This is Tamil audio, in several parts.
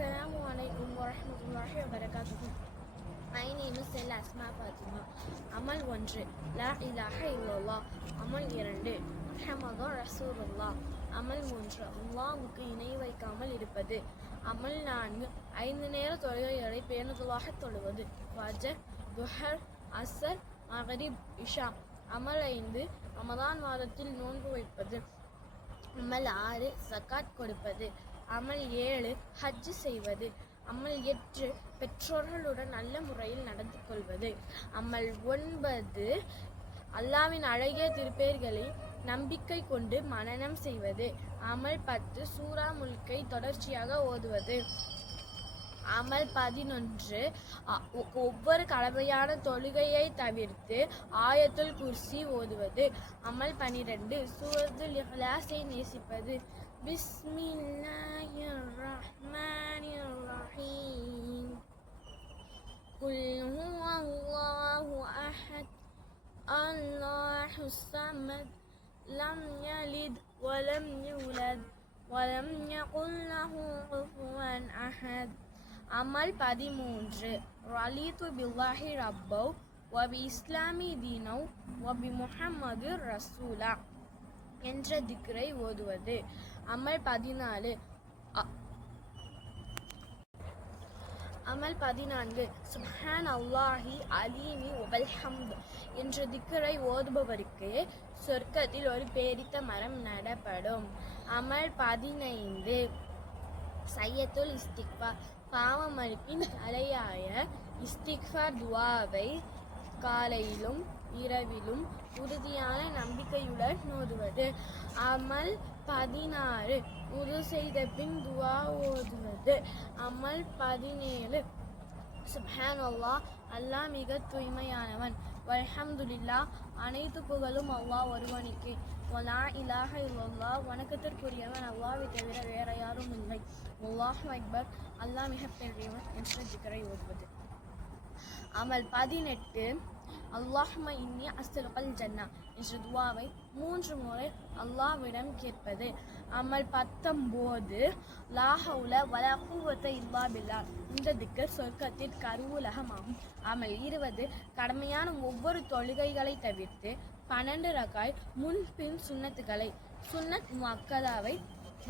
Assalamualaikum warahmatullahi wabarakatuh. My name is Asma Fatima. அமல் 1 லா இலாஹ இல்லல்லாஹ். அமல் 2 முஹம்மது ரசூலுல்லாஹ். அமல் 3 அல்லாஹ்வுக்கு இணை வைக்காமல் இருப்பது. அமல் 4 5 நேர தொழுகைகளை பேணுதலாக தொழுவது. ஃபஜர், துஹர், அஸ்ர், மக்ரிப், இஷா. அமல் 5 ரமதான் மாதத்தில் நோன்பு வைப்பது. அமல் 6 ஜகாத் கொடுப்பது. அமல் 7 ஹஜ் செய்வது. அமல் 8 பெற்றோர்களுடன் நல்ல முறையில் நடந்து கொள்வது. அமல் 9 அல்லாவின் அழகிய திருப்பெயர்களை நம்பிக்கை கொண்டு மனனம் செய்வது. அமல் 10 சூரா முல்கை தொடர்ச்சியாக ஓதுவது. அமல் 11 ஒவ்வொரு கடமையான தொழுகையை தவிர்த்து ஆயத்துல் குர்சி ஓதுவது. அமல் 12 சூரத்துல் இஹ்லாஸை நேசிப்பது. பிஸ்மில்லாஹிர் ரஹ்மானிர் ரஹீம். குல் ஹுவல்லாஹு அஹத் அல்லாஹுஸ் ஸமத் லம் யலித் வலம் யூலத் வலம் யகுல் லஹு குஃபுவன் அஹத். அமல் 13 ரலீது பில்லாஹி ரப்பௌ வபி இஸ்லாமி தீனௌ வபி முஹம்மது ரசூலா என்ற திக்ரை ஓதுவது. அமல் 14 சுப்ஹான் அல்லாஹி அலீமி வல்ஹம்த் என்ற திக்ரை ஓதுபவருக்கு சொர்க்கத்தில் ஒரு பேரித்த மரம் நடப்படும். அமல் 15 சையத்துல் இஸ்திக்ஃபார் பாவமளிப்பின் தலையாய இஸ்திக்ஃபார் துவாவை காலையிலும் இரவிலும் உறுதியான நம்பிக்கையுடன் ஓதுவது. அமல் 16 உது செய்த பின் துவா ஓதுவது. அமல் 17 சுப்ஹான் அல்லாஹ் அல்லாஹ் மிக தூய்மையானவன். வல்ஹம்துலில்லாஹ் அனைத்து புகழும் அல்லாஹ் ஒருவனுக்கே. லா இலாஹ இல்லல்லாஹ் வணக்கத்திற்குரியவன் அல்லாஹ்வை தவிர வேற யாரும் இல்லை. அல்லாஹு அக்பர் அல்லாஹ் மிக பெரியவன் என்ற திக்ரை ஓதுவது. அமல் 18 அல்லாஹும்ம இன்னி அஸ்தலுகல் ஜன்னா என்ற துவாவை 3 முறை அல்லாஹ்விடம் கேட்பது. அமல் 19 லா ஹவுல வலா குவத்த இல்லா பில்லாஹ் இந்த திக்ர் சொர்க்கத்தின் கருவூலகமாகும். அமல் 20 கடமையான ஒவ்வொரு தொழுகைகளை தவிர்த்து 12 ரக்காய் முன்பின் சுன்னத்துகளை சுன்னத் முஅக்கதாவை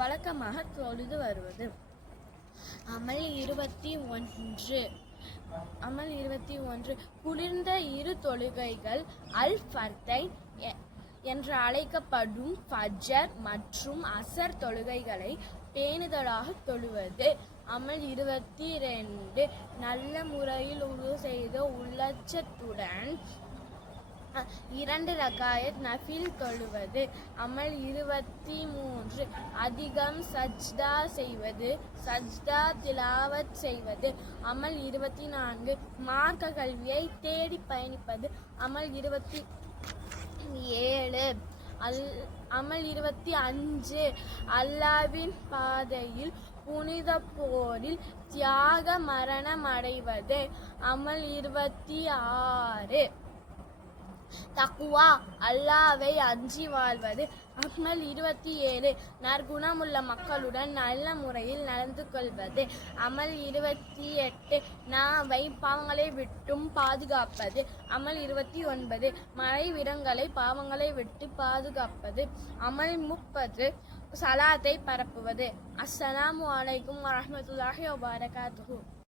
வழக்கமாக தொழுது வருவது. அமல் 21 குளிர்ந்த இரு தொழுகைகள் அல் ஃபர்தைன் என்று அழைக்கப்படும் ஃபஜர் மற்றும் அசர் தொழுகைகளை பேணுதலாக தொழுவது. அமல் 22 நல்ல முறையில் உது செய்த உள்ளச்சத்துடன் 2 ரகாயத் நஃபில் தொழுவது. அமல் 23 அதிகம் சஜ்தா செய்வது சஜ்தா திலாவத் செய்வது. அமல் 24 மார்க்க கல்வியை தேடி பயணிப்பது. அமல் 27 அமல் 25 அல்லாவின் பாதையில் புனித போரில் தியாக மரணம் அடைவது. அமல் 26 தக்குவா அல்லாவை அஞ்சி வாழ்வது. அமல் 27 நற்குணமுள்ள மக்களுடன் நல்ல முறையில் நடந்து கொள்வது. அமல் 28 நாவை பாவங்களை விட்டும் பாதுகாப்பது. அமல் 29 மறைவிடங்களை பாவங்களை விட்டு பாதுகாப்பது. அமல் 30 சலாத்தை பரப்புவது. அஸ்ஸலாமு அலைக்கும் வரஹ்மத்துல்லாஹி வபரகாத்துஹு.